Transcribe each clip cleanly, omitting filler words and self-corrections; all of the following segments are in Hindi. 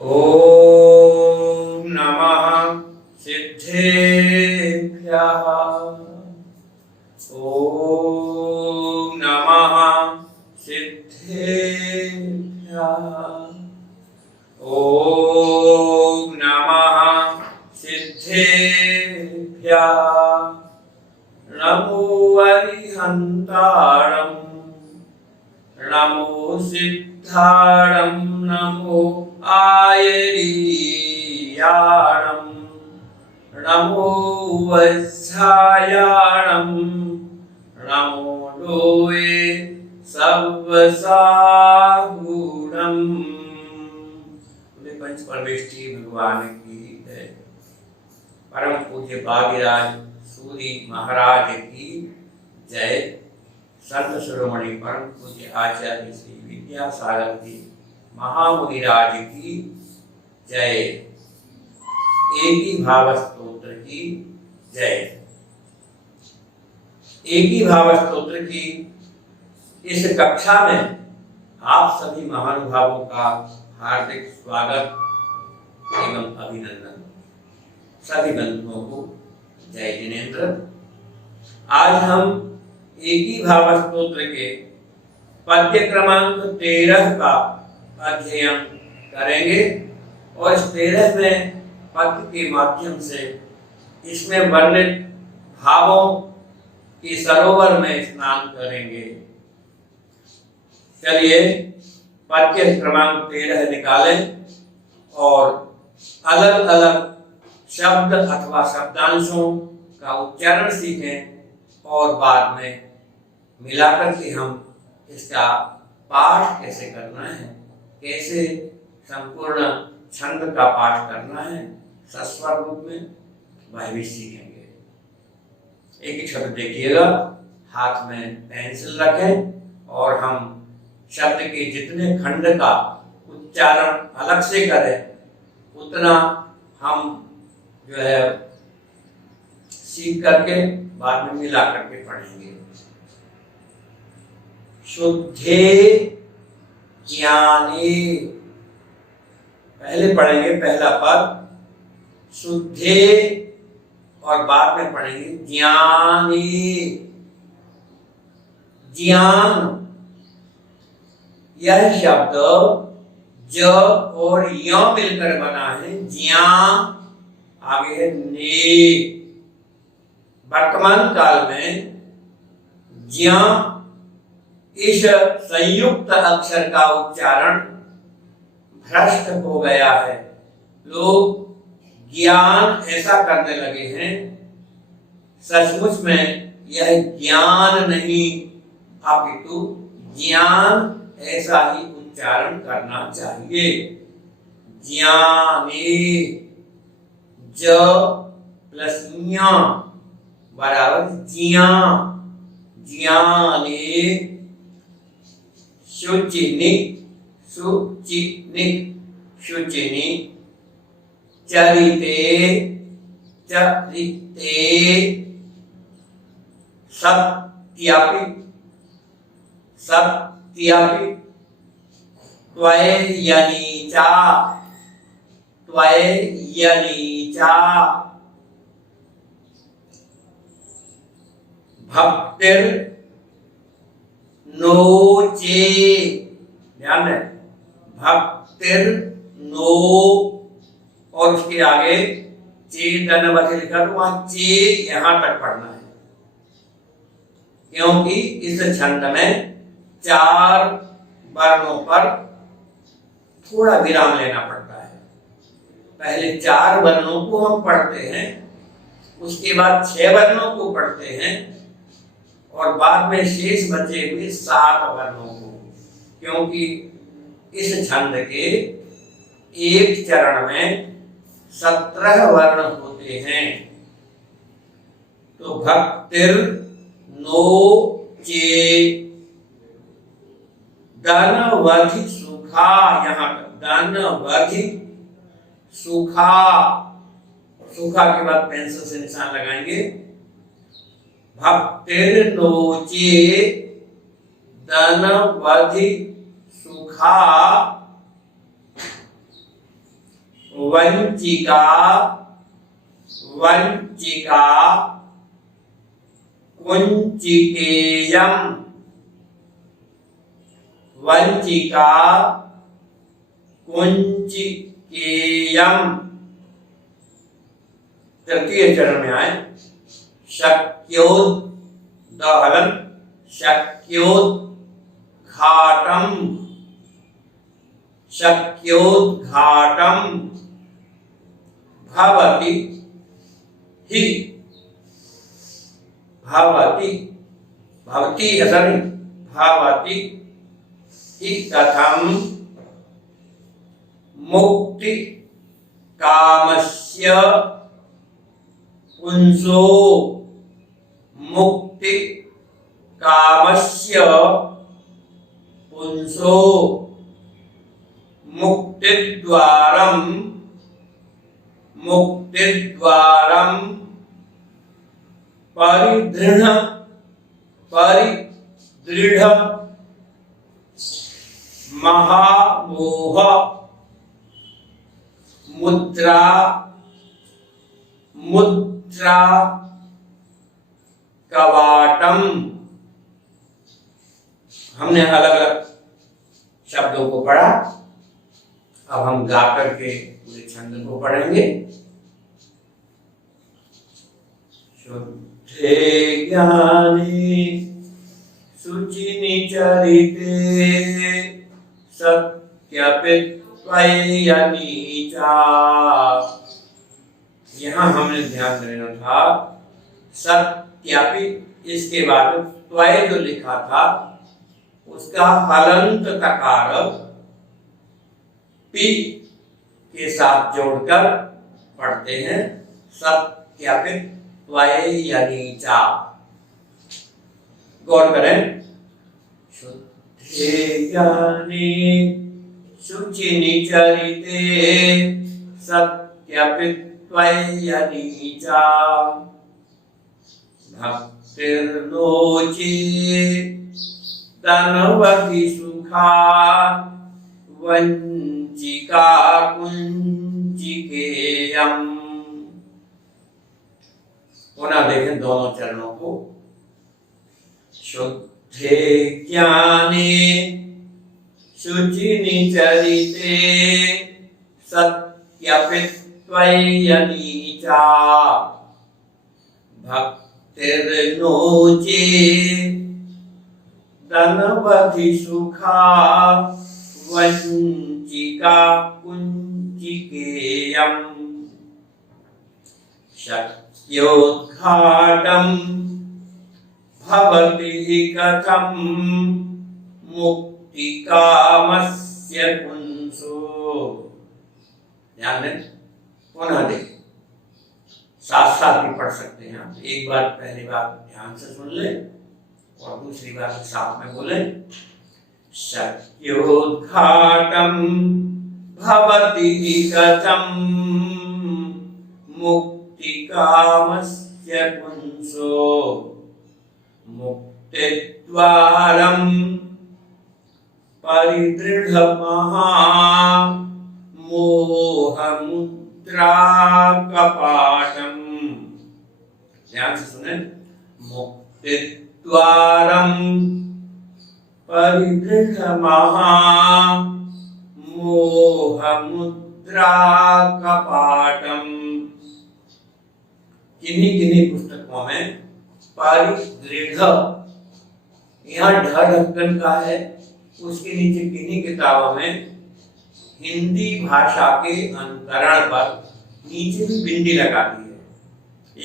ओम नमः सिद्धेभ्यः। ओम नमः सिद्धेभ्यः। ओम नमः सिद्धेभ्यः। नमो अरिहन्तारं, नमो सिद्धारं, नमो आयरीयाणं, नमो वज्रायाणं, नमो लोये सर्वसाहूणम्। पंच परमेष्ठी भगवान की जय। परम पूज्य भाग्यराज सूरी महाराज की जय। संत शिरोमणि परम पूज्य आचार्य श्री विद्यासागर जी महामुनिराज की जय। एकी भाव स्तोत्र की जय। एकी भाव स्तोत्र की इस कक्षा में आप सभी महानुभावों का हार्दिक स्वागत एवं अभिनंदन। सभी बंधुओं को जय जिनेन्द्र। आज हम एकी भाव स्तोत्र के पद्य क्रमांक 13 का अध्ययन करेंगे और इस 13वें पद्य के माध्यम से इसमें वर्णित भावों के सरोवर में स्नान करेंगे। चलिए पद्य क्रमांक 13 निकालें और अलग अलग शब्द अथवा शब्दांशों का उच्चारण सीखें और बाद में मिलाकर के हम इसका पाठ कैसे करना है, कैसे संपूर्ण छंद का पाठ करना है सस्वर रूप में, वह भी सीखेंगे। एक ही शब्द देखिएगा, हाथ में पेंसिल रखें और हम शब्द के जितने खंड का उच्चारण अलग से करें उतना हम जो है सीख करके बाद में मिला करके पढ़ेंगे। शुद्धे ज्ञाने, पहले पढ़ेंगे पहला पद शुद्धे और बाद में पढ़ेंगे ज्ञाने। ज्ञान, यह शब्द ज और य मिलकर बना है ज्ञान, आगे है ने। वर्तमान काल में ज्ञा इस संयुक्त अक्षर का उच्चारण भ्रष्ट हो गया है। लोग ज्ञान ऐसा करने लगे हैं, सचमुच में यह ज्ञान नहीं अपितु ज्ञान ऐसा ही उच्चारण करना चाहिए। ज्ञाने, ज प्लस ञ बराबर जिया। ज्ञाने। शुचिनि, शुचिनि, शुचिनि। चरिते, चरिते। सत्यापि, सत्यापि। त्वयनीचा, त्वयनीचा। भक्तिर नोचे, ध्यान है, भक्तिर नो और उसके आगे चेतन बचे लिखा तो वहां चे यहां तक पढ़ना है, क्योंकि इस छंद में 4 वर्णों पर थोड़ा विराम लेना पड़ता है। पहले 4 वर्णों को हम पढ़ते हैं, उसके बाद 6 वर्णों को पढ़ते हैं और बाद में शेष बचे हुए 7 वर्णों को, क्योंकि इस छंद के एक चरण में 17 वर्ण होते हैं। तो भक्तिर नो चे। धनवधि सुखा, यहाँ धनवधि सुखा, सुखा के बाद पेंसिल से निशान लगाएंगे। भक्तिर नोचे धनवधि सुखा वंचिका वंचिका कुंचिकेयम वंचिका कुंचिकेयम। तृतीय चरण में आए शक्योदहलन शक्योद्घाटम शक्योद्घाटम भवति हि भवति भवति ऐसा नहीं भवति हि कथम मुक्ति कामस्य पुंसो मुक्ति कामस्य पुंसो मुक्तिद्वारम मुक्तिद्वारम परिदृढ़ परिदृढ़ महामोह मुद्रा मुद्रा कवाटम। हमने अलग अलग शब्दों को पढ़ा, अब हम गाकर के पूरे छंद को पढ़ेंगे। शुद्धे ज्ञाने शुचिनिचरिते सत्यपित्वयनीचा। यहाँ हमने ध्यान देना था सत्यापित, इसके बाद त्वय जो लिखा था उसका हलंत तकार पी के साथ जोड़कर पढ़ते हैं सत्यापित त्वयनीचा। गौर करें शुद्धे ज्ञाने शुचिनिचरिते सत्यापित त्वयनीचा भक्तिर्लोचे तनवति सुखा वंचिका कुंचिकेयम। पुनः देखें दोनों चरणों को। शुद्धे ज्ञाने शुचिनिचरिते सत्यपित्वयनीचा भक्तिर्नोचे धनवधि सुखा वंचिका कुंचिकेयम। शक्योद्घाटम भवति कथम मुक्ति कामस्य पुंसो। ध्यान दें, पुनः देखें, साथ साथ भी पढ़ सकते हैं आप। एक बार पहली बार ध्यान से सुन ले और दूसरी बार साथ में बोले। शक्योद्घाटम भवति कथम मुक्ति कामस्य पुंसो मुक्तिद्वारम परिदृढ़ महामोहमुद्रा कपाटम। ध्यान से सुने। मुक्तिद्वारम परिदृढ़ महामोहमुद्रा कपाटम। किन्हीं किन्हीं पुस्तकों में परिदृढ़, यहाँ ढ ढक्कन का है, उसके नीचे किन्हीं किताबों में हिंदी भाषा के अनुकरण पर नीचे भी बिंदी लगा दी है।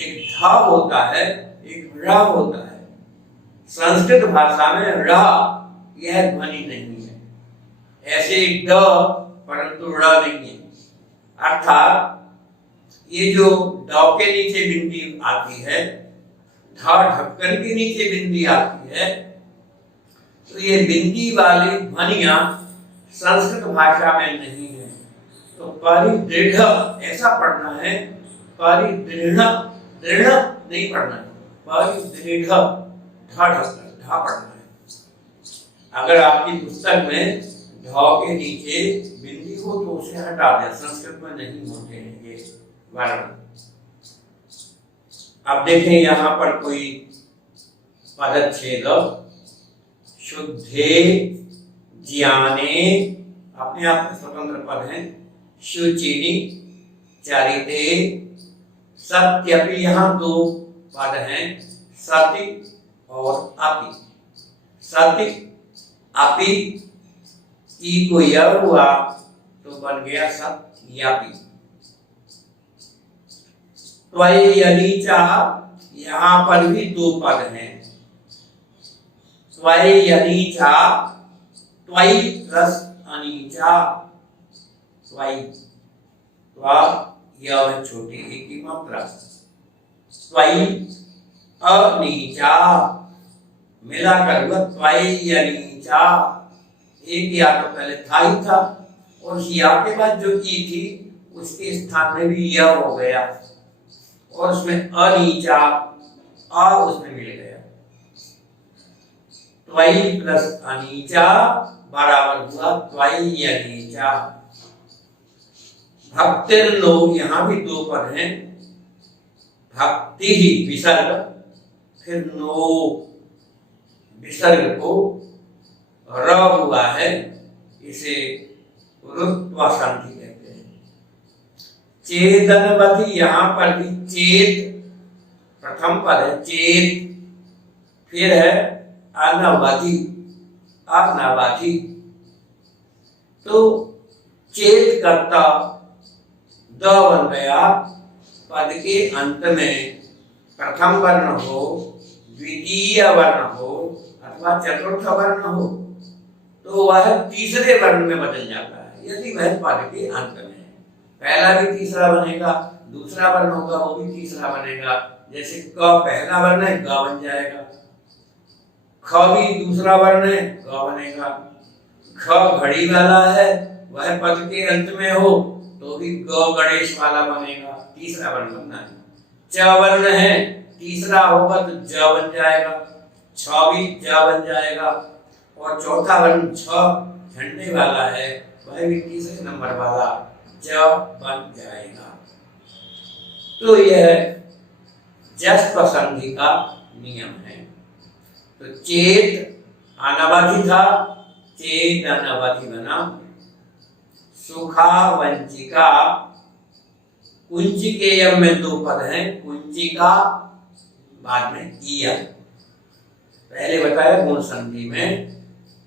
एक ध होता है, एक र होता है। संस्कृत भाषा में र यह ध्वनि नहीं है, ऐसे ड परंतु र नहीं है। अर्थात ये जो ड के नीचे बिंदी आती है, ध ढक्कन के नीचे बिंदी आती है, तो ये बिंदी वाली ध्वनियां संस्कृत भाषा में नहीं है। तो परिदृढ़ ऐसा पढ़ना है, परिदृढ़ दृढ़ नहीं पढ़ना है, परिदृढ़ ढ ढक्कन ढ पढ़ना है। अगर आपकी पुस्तक में ढ के नीचे बिंदी हो तो उसे हटा दें, संस्कृत में नहीं होते हैं ये वर्ण। अब देखें यहाँ पर कोई पदच्छेद, शुद्धे ज्ञाने अपने आप में स्वतंत्र पद हैं, शुचिनी चरिते, सत्यपि, यहाँ दो पद हैं, सति और अपि। सति अपि ई को य हुआ तो बन गया सत्यपि। त्वयि यनीचा, यहाँ पर भी दो पद हैं, त्वयि यनीचा, त्वयि प्लस अनीचा, त्वयि त्वा यह छोटी एक की मात्रा, त्वयि अनीचा मिलाकर हुआ त्वयि अनीचा। एक या तो पहले था ही था और या के बाद जो ई थी उसके स्थान में भी यह हो गया और उसमें अनीचा आ उसमें मिल गया। त्वयि प्लस अनीचा बराबर हुआ त्वयि अनीचा। भक्तिर्नो, यहाँ भी दो पद हैं, भक्ति ही विसर्ग, फिर नो विसर्ग को र हुआ है, इसे रुत्वा संधि कहते हैं। चेदनवधि, यहाँ पर भी चेत प्रथम पद है, चेत, फिर है अनवधि, अनवधि। तो चेत करता द बन गया, पद के अंत में प्रथम वर्ण हो, द्वितीय वर्ण हो अथवा चतुर्थ वर्ण हो तो वह तीसरे वर्ण में बदल जाता है, यदि वह पद के अंत में है। पहला भी तीसरा बनेगा, दूसरा वर्ण होगा वो भी तीसरा बनेगा। जैसे क पहला वर्ण है, ग बन जाएगा, ख भी दूसरा वर्ण है, ग बनेगा, ख घड़ी वाला है, वह पद के अंत में हो तो भी ग गणेश वाला बनेगा, तीसरा वर्ण बनना है। च वर्ण है, तीसरा होगा तो ज बन जाएगा, छ भी ज बन जाएगा, और चौथा वर्ण छ झंडे वाला है, वह भी तीसरे नंबर वाला ज बन जाएगा। तो यह जस्प संधि का नियम है। तो चेत अनवधि था, चेत अनवधि बना। सुखा वंचिका, कुंचिकेयम में दो पद हैं, कुंचिका बाद में इयम। पहले बताया गुण संधि में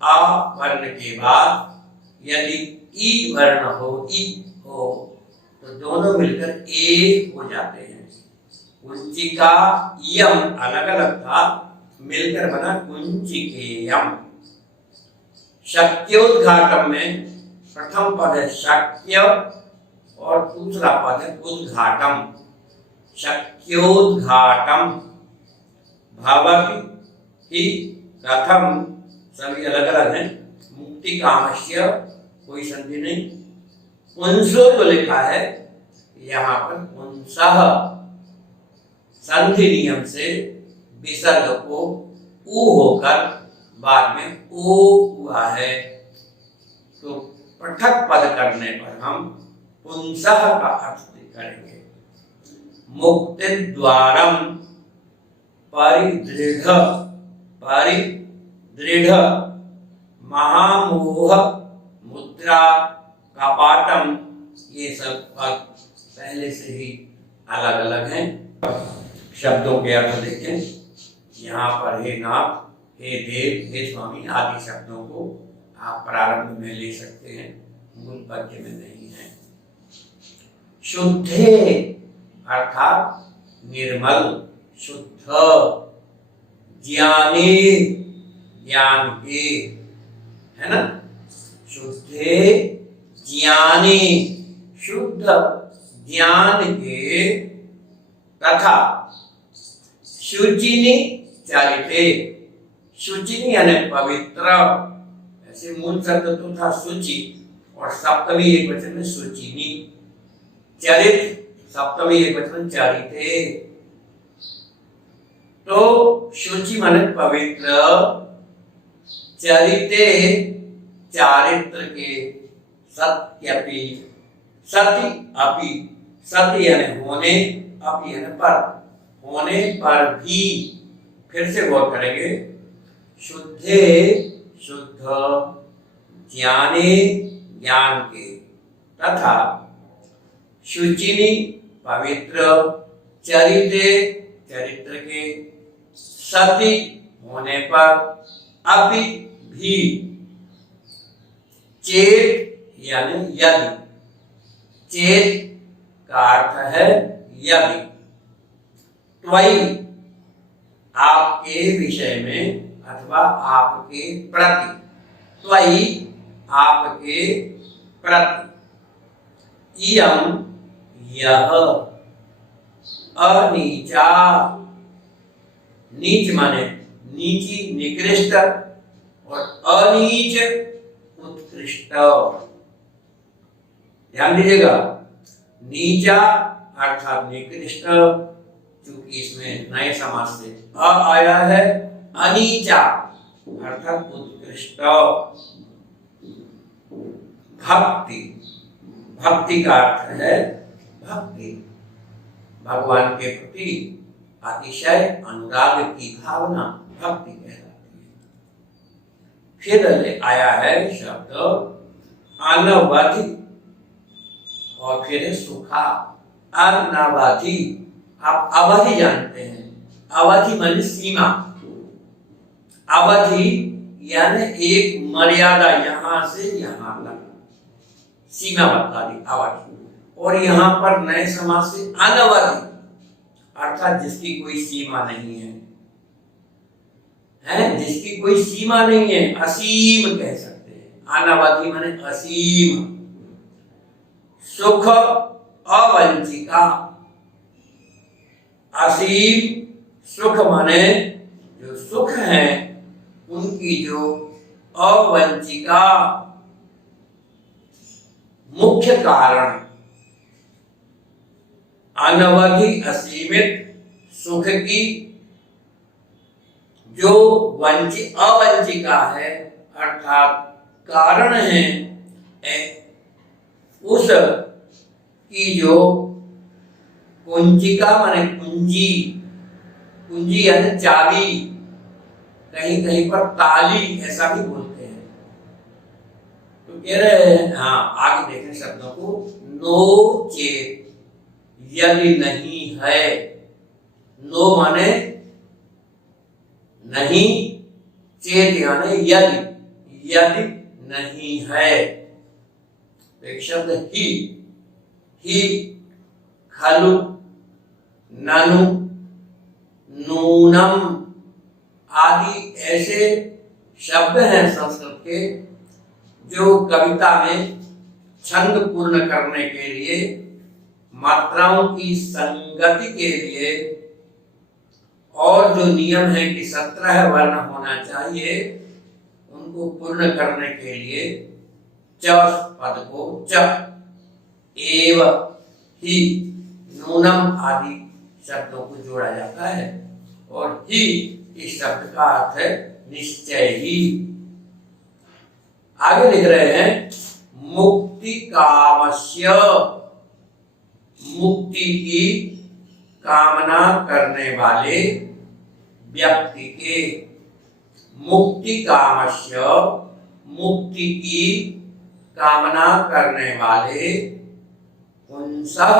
आ वर्ण के बाद यदि ई वर्ण हो, ई हो तो दोनों मिलकर एक हो जाते हैं। कुंचिका इयम अलग अलग था, मिलकर बना कुंचिकेयम। शक्योद्घाटम में प्रथम पद है शक्य और दूसरा पद है उद्घाटम। शक्योद्घाटम भवति ही कथम, सभी अलग अलग हैं। मुक्ति कामस्य कोई संधि नहीं। पुंसो तो लिखा है, यहाँ पर पुंसः संधि नियम से विसर्ग को ऊ होकर बाद में ओ हुआ है, तो पृथक पद करने पर हम पुंसः का अर्थ करेंगे। मुक्ति द्वारम परिदृढ़, परिदृढ़ महामोह मुद्रा कपाटम, ये सब पद पहले से ही अलग अलग हैं। शब्दों के अर्थ देखें। यहाँ पर हे नाथ, हे देव, हे स्वामी आदि शब्दों को आप प्रारंभ में ले सकते हैं, मूल पद्य में नहीं है। शुद्धे अर्थात निर्मल, शुद्ध, ज्ञानी ज्ञान के, है ना। शुद्धे ज्ञानी शुद्ध ज्ञान के, तथा शुचिनी चारिते, शुचिनी यानी पवित्र, ऐसे मूल शब्द तो था शुचि और सप्तमी एक वचन में शुचिनी, चरित सप्तमी एक वचन चारिते। तो शुचि माने पवित्र, चरिते चारित्र के सत्यपि सति अपि सति यानी होने अपि यानी पर होने पर भी फिर से गौर करेंगे शुद्धे शुद्ध ज्ञाने ज्ञान के तथा शुचिनी पवित्र चरिते चरित्र के सति होने पर अपि भी चेत यानी यदि चेत का अर्थ है यदि त्वयि आपके विषय में अथवा आपके प्रति त्वयि आपके प्रति इयं यह अनीचा नीच माने नीची निकृष्ट और अनीच उत्कृष्ट। ध्यान दीजिएगा नीचा अर्थात निकृष्ट क्योंकि इसमें नए समास से अ आया है अनीचा अर्थात उत्कृष्ट। भक्ति भक्ति का अर्थ है भक्ति भगवान के प्रति अतिशय अनुराग की भावना भक्ति कहलाती है। फिर आया है शब्द अनवधि और फिर सुखा अनवधि। आप अवधि जानते हैं अवधि माने सीमा अवधि यानी एक मर्यादा यहां से यहां तक सीमा बता दी अवधि। और यहां पर नए समास से अनवधि अर्थात जिसकी कोई सीमा नहीं है जिसकी कोई सीमा नहीं है असीम कह सकते हैं अनवधि माने असीम। सुख अवंचिका असीम सुख माने जो सुख है उनकी जो अवंचिका मुख्य कारण अनवधि असीमित सुख की जो अवंचिका है अर्थात कारण है उस की जो कुंजिका माने कुंजी कुंजी यानी चाबी कहीं कहीं पर ताली ऐसा भी बोलते हैं। तो कह रहे हैं हाँ आगे देखें शब्दों को नो चेत यदि नहीं है नो माने नहीं चेत यानी यदि यदि नहीं है। एक शब्द ही खलु ननु नूनम आदि ऐसे शब्द हैं संस्कृत के जो कविता में छंद पूर्ण करने के लिए मात्राओं की संगति के लिए और जो नियम है कि 17 वर्ण होना चाहिए उनको पूर्ण करने के लिए च पद को च एव ही नूनम आदि शब्दों को जोड़ा जाता है और ही इस शब्द का अर्थ है निश्चय ही। आगे लिख रहे हैं मुक्ति कामस्य मुक्ति की कामना करने वाले व्यक्ति के मुक्ति कामस्य मुक्ति की कामना करने वाले पुंसः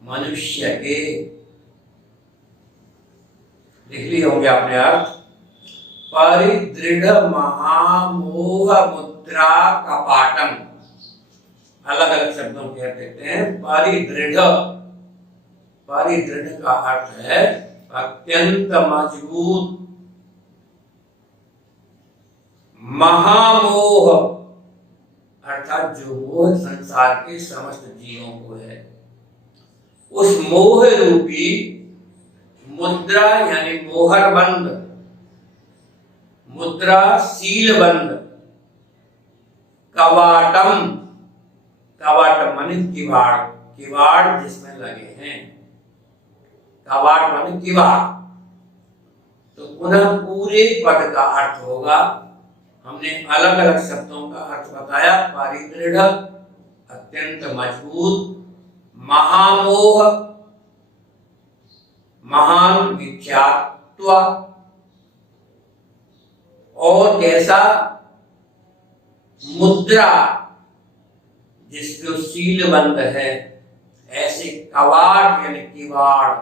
मनुष्य के। लिख लिए होंगे आपने अर्थ परिदृढ़ महामोह मुद्रा कपाटम अलग अलग शब्दों कह देते हैं। परिदृढ़ परिदृढ़ का अर्थ है अत्यंत मजबूत। महामोह अर्थात जो मोह संसार के समस्त जीवों को है उस मोह रूपी मुद्रा यानी मोहर बंद मुद्रा सील बंद कवाटम कवाटम माने किवाड़ किवाड़ जिसमें लगे हैं कवाट माने किवाड़। तो पुनः पूरे पद का अर्थ होगा हमने अलग अलग शब्दों का अर्थ बताया। परिदृढ़ अत्यंत मजबूत, महामोह महान मिथ्यात्व, और कैसा मुद्रा जिसको सीलबंद है, ऐसे कवाड़ यानी किवाड़।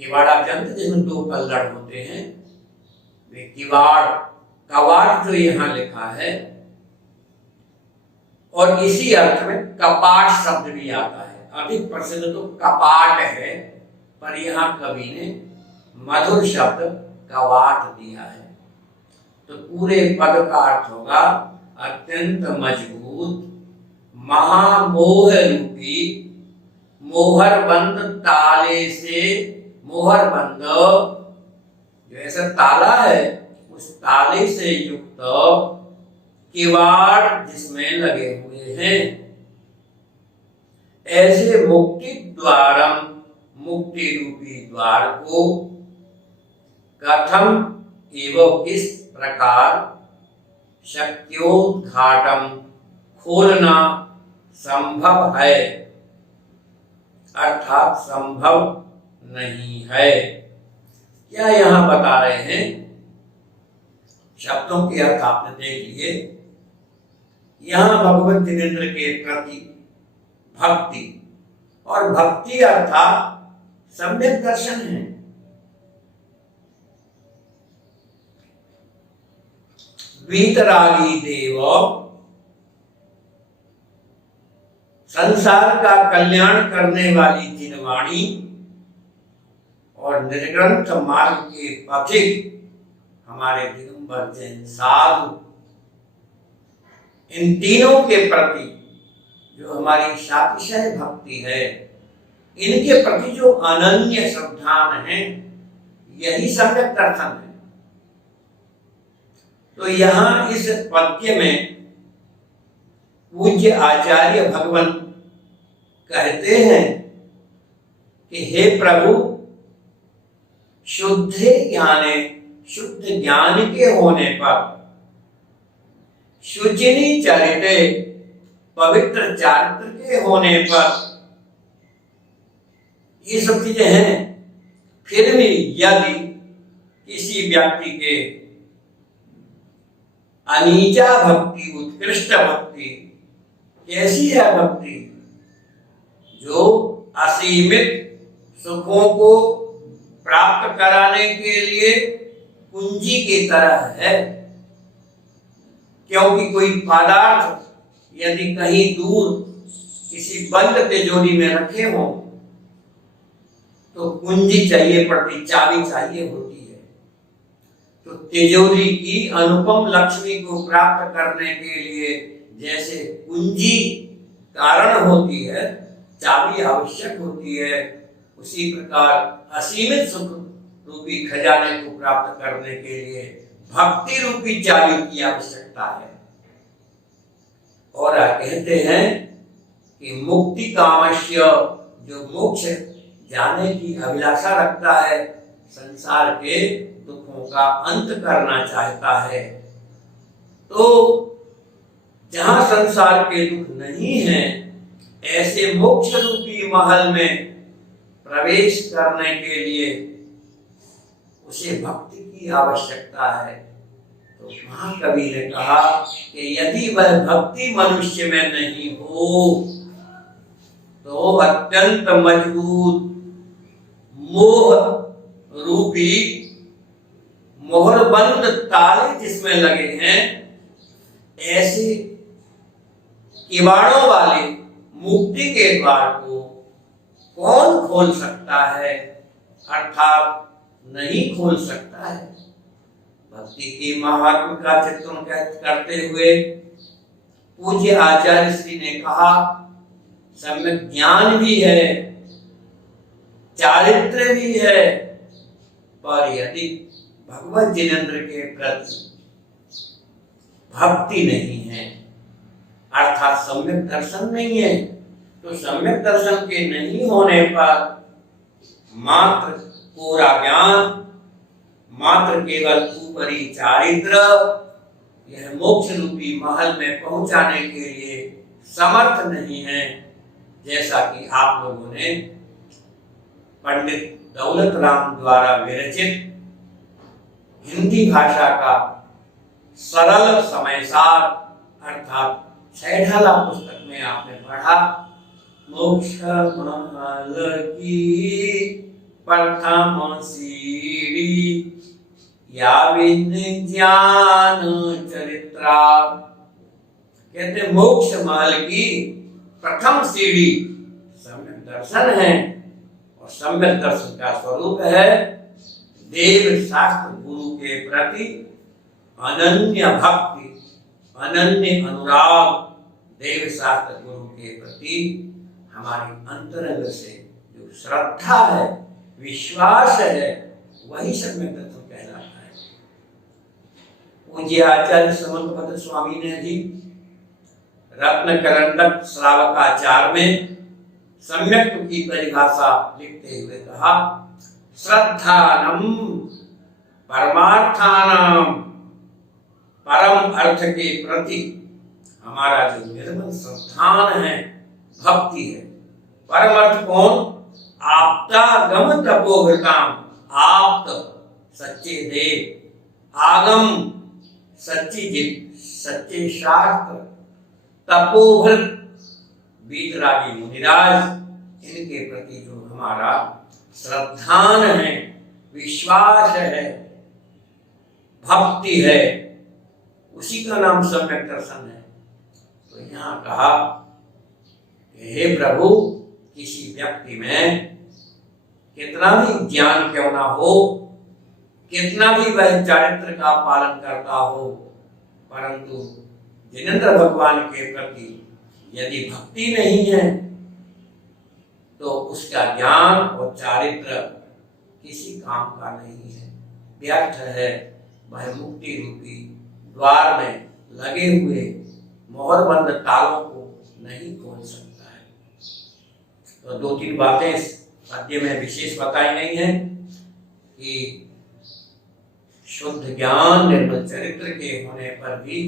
किवाड़ आप जानते जिसमें दो पल्लड़ होते हैं, वे किवाड़। कवाड़ जो यहाँ लिखा है, और इसी अर्थ में कपाट शब्द भी आता है। अधिक प्रसिद्ध तो कपाट है, पर यहाँ कवि ने मधुर शब्द कवाट दिया है। तो पूरे पद का अर्थ होगा अत्यंत मजबूत, महामोह रूपी, मोहरबंद ताले से, मोहरबंद जो ऐसा ताला है उस ताले से युक्त किवाड़ जिसमें लगे हुए हैं। ऐसे मुक्ति द्वारम, मुक्ति रूपी द्वार को कथम एवं किस प्रकार शक्योद्घाटम खोलना संभव है, अर्थात संभव नहीं है। क्या यहां बता रहे हैं? शब्दों के अर्थ आपने देख लिए। यहां भगवत जिनेंद्र के प्रति भक्ति, और भक्ति अर्थात सम्यक दर्शन है। वीतरागी देव, संसार का कल्याण करने वाली जिनवाणी और निर्ग्रंथ मार्ग के पथिक हमारे दिगंबर जैन साधु, इन तीनों के प्रति जो हमारी सातिशय भक्ति है, इनके प्रति जो अनन्य श्रद्धान है, यही सम्यक दर्शन है। तो यहां इस पद्य में पूज्य आचार्य भगवान कहते हैं कि हे प्रभु, शुद्ध ज्ञाने, शुद्ध ज्ञान के होने पर, शुचिनी चरिते, पवित्र चारित्र के होने पर, ये सब चीजें हैं। फिर भी यदि किसी व्यक्ति के अनीचा भक्ति, उत्कृष्ट भक्ति, कैसी है भक्ति? जो असीमित सुखों को प्राप्त कराने के लिए कुंजी की तरह है। क्योंकि कोई पदार्थ यदि कहीं दूर किसी बंद तिजोरी में रखे हो तो कुंजी चाहिए पड़ती, चाबी चाहिए होती है। तो तिजोरी की अनुपम लक्ष्मी को प्राप्त करने के लिए जैसे कुंजी कारण होती है, चाबी आवश्यक होती है, उसी प्रकार असीमित सुख रूपी खजाने को प्राप्त करने के लिए भक्ति रूपी चाबी की आवश्यकता है। और कहते हैं कि मुक्ति कामस्य, जो मोक्ष जाने की अभिलाषा रखता है, संसार के दुखों का अंत करना चाहता है, तो जहां संसार के दुख नहीं है, ऐसे मोक्ष रूपी महल में प्रवेश करने के लिए उसे भक्ति की आवश्यकता है। तो महाकवि ने कहा कि यदि वह भक्ति मनुष्य में नहीं हो तो अत्यंत मजबूत मोह रूपी मोहरबंद ताले जिसमें लगे हैं, ऐसे किवाड़ों वाले मुक्ति के द्वार को कौन खोल सकता है, अर्थात नहीं खोल सकता है। भक्ति के महात्म का चित्रण करते हुए पूज्य आचार्य श्री ने कहा, सम्यक ज्ञान भी है, चारित्र भी है, पर यदि भगवत जिनेंद्र के प्रति भक्ति नहीं है, अर्थात सम्यक दर्शन नहीं है, तो सम्यक दर्शन के नहीं होने पर मात्र कोरा ज्ञान, मात्र केवल ऊपरी चारित्र यह मोक्ष रूपी महल में पहुंचाने के लिए समर्थ नहीं है। जैसा कि आप लोगों ने पंडित दौलत राम द्वारा विरचित हिंदी भाषा का सरल समयसार अर्थात छैढाला पुस्तक में आपने पढ़ा, मोक्ष महल की प्रथम सीढ़ी या विज्ञान चरित्रा। कहते मोक्ष महल की प्रथम सीढ़ी सम्यक दर्शन है, और सम्यक दर्शन का स्वरूप है देव शास्त्र गुरु के प्रति अनन्य भक्ति, अनन्य अनुराग। देव शास्त्र गुरु के प्रति हमारी अंतरंग से जो श्रद्धा है, विश्वास है, वही सम्यक दर्शन कहलाता है। पूज्य आचार्य समंतभद्र स्वामी ने भी रत्न करंडक श्रावकाचार में सम्यक की परिभाषा लिखते हुए कहा, श्रद्धानम परमार्थानाम, परम अर्थ के प्रति हमारा जो निर्मल श्रद्धान है, भक्ति है। परम अर्थ कौन? आप्तागम तपोघृताम, आप्त सच्चे देव, आगम सच्ची जित, सच्चे शास्त्र, तपोघृत वीतरागी मुनिराज, इनके प्रति जो हमारा श्रद्धान है, विश्वास है, भक्ति है, उसी का नाम सम्यक दर्शन है। तो यहाँ कहा कि हे प्रभु, किसी व्यक्ति में कितना भी ज्ञान क्यों ना हो, कितना भी वह चरित्र का पालन करता हो, परंतु जिनेंद्र भगवान के प्रति यदि भक्ति नहीं है तो उसका ज्ञान और चारित्र किसी काम का नहीं है, व्यर्थ है। वह मुक्ति रूपी द्वार में लगे हुए मोहरबंद तालों को नहीं खोल सकता है। तो दो तीन बातें इस पद्य में विशेष बताई गई हैं कि शुद्ध ज्ञान निर्मल चरित्र के होने पर भी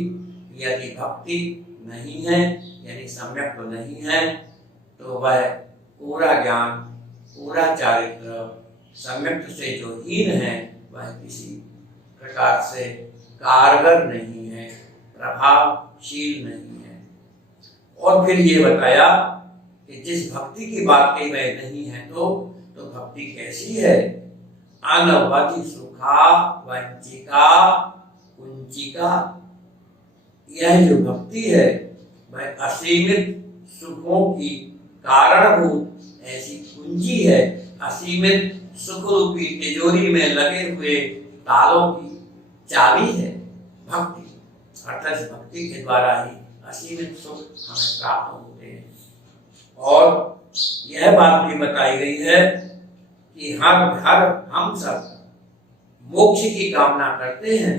यदि भक्ति नहीं है, यानी सम्यक तो नहीं है, तो वह पूरा ज्ञान, पूरा चारित्र सम्यक से जो हीन है, वह किसी प्रकार से कारगर नहीं है, प्रभावशील नहीं है। और फिर ये बताया कि जिस भक्ति की बात कही वह नहीं है तो भक्ति कैसी है? अनवधि सुखा वंचिका कुंचिका। यह जो भक्ति है वह असीमित सुखों की कारणभूत ऐसी कुंजी है, असीमित सुख रूपी तिजोरी में लगे हुए तालों की चाबी है भक्ति। अर्थात भक्ति के द्वारा ही असीमित सुख हमें प्राप्त होते हैं। और यह बात भी बताई गई है कि हम सब मोक्ष की कामना करते हैं,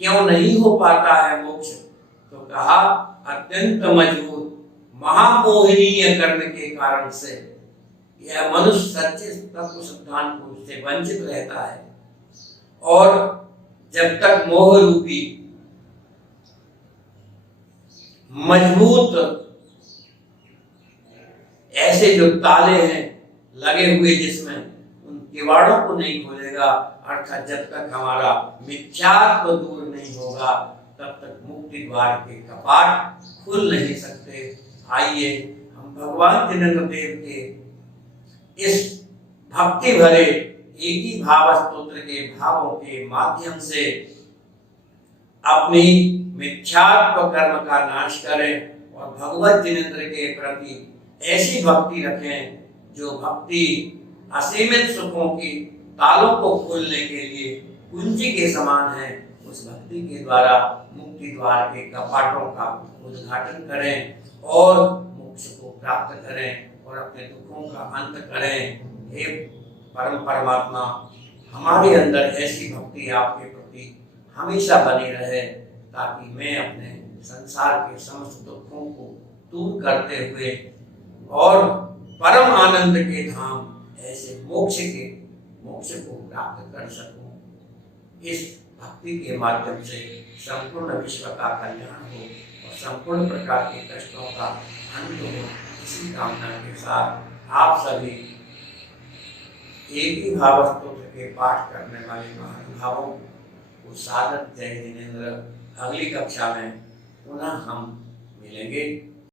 क्यों नहीं हो पाता है मोक्ष? तो कहा अत्यंत मजबूत महामोहनीय कर्म के कारण से यह मनुष्य सच्चे तत्व सिद्धांत से वंचित रहता है। और जब तक मोह रूपी मजबूत ऐसे जो ताले हैं लगे हुए जिसमें उन किवाड़ों को नहीं खोलेगा, अर्थात जब तक हमारा मिथ्यात्व दूर नहीं होगा तब तक मुक्ति द्वार के कपाट खुल नहीं सकते। आइए हम भगवान जिनेंद्र देव के इस भक्ति भरे एक ही भाव स्तोत्र के भावों के माध्यम से अपनी मिथ्यात्व कर्म का नाश करें और भगवत जिनेंद्र के प्रति ऐसी भक्ति रखें जो भक्ति असीमित सुखों की तालों को खोलने के लिए कुंजी के समान है। उस भक्ति के द्वारा मुक्ति द्वार के कपाटों का उद्घाटन करें और मोक्ष को प्राप्त करें और अपने दुखों का अंत करें। हे परम परमात्मा, हमारे अंदर ऐसी भक्ति आपके प्रति हमेशा बनी रहे ताकि मैं अपने संसार के समस्त दुखों को दूर करते हुए और परम आनंद के धाम ऐसे मोक्ष को प्राप्त कर सकूं। इस भक्ति के माध्यम से संपूर्ण विश्व का कल्याण हो और संपूर्ण प्रकार के कष्टों का अंत हो, इसी कामना के साथ आप सभी एक ही भाव स्तोत्र के पाठ करने वाले महानुभावों को सादर जय जिनेन्द्र। अगली कक्षा में पुनः हम मिलेंगे।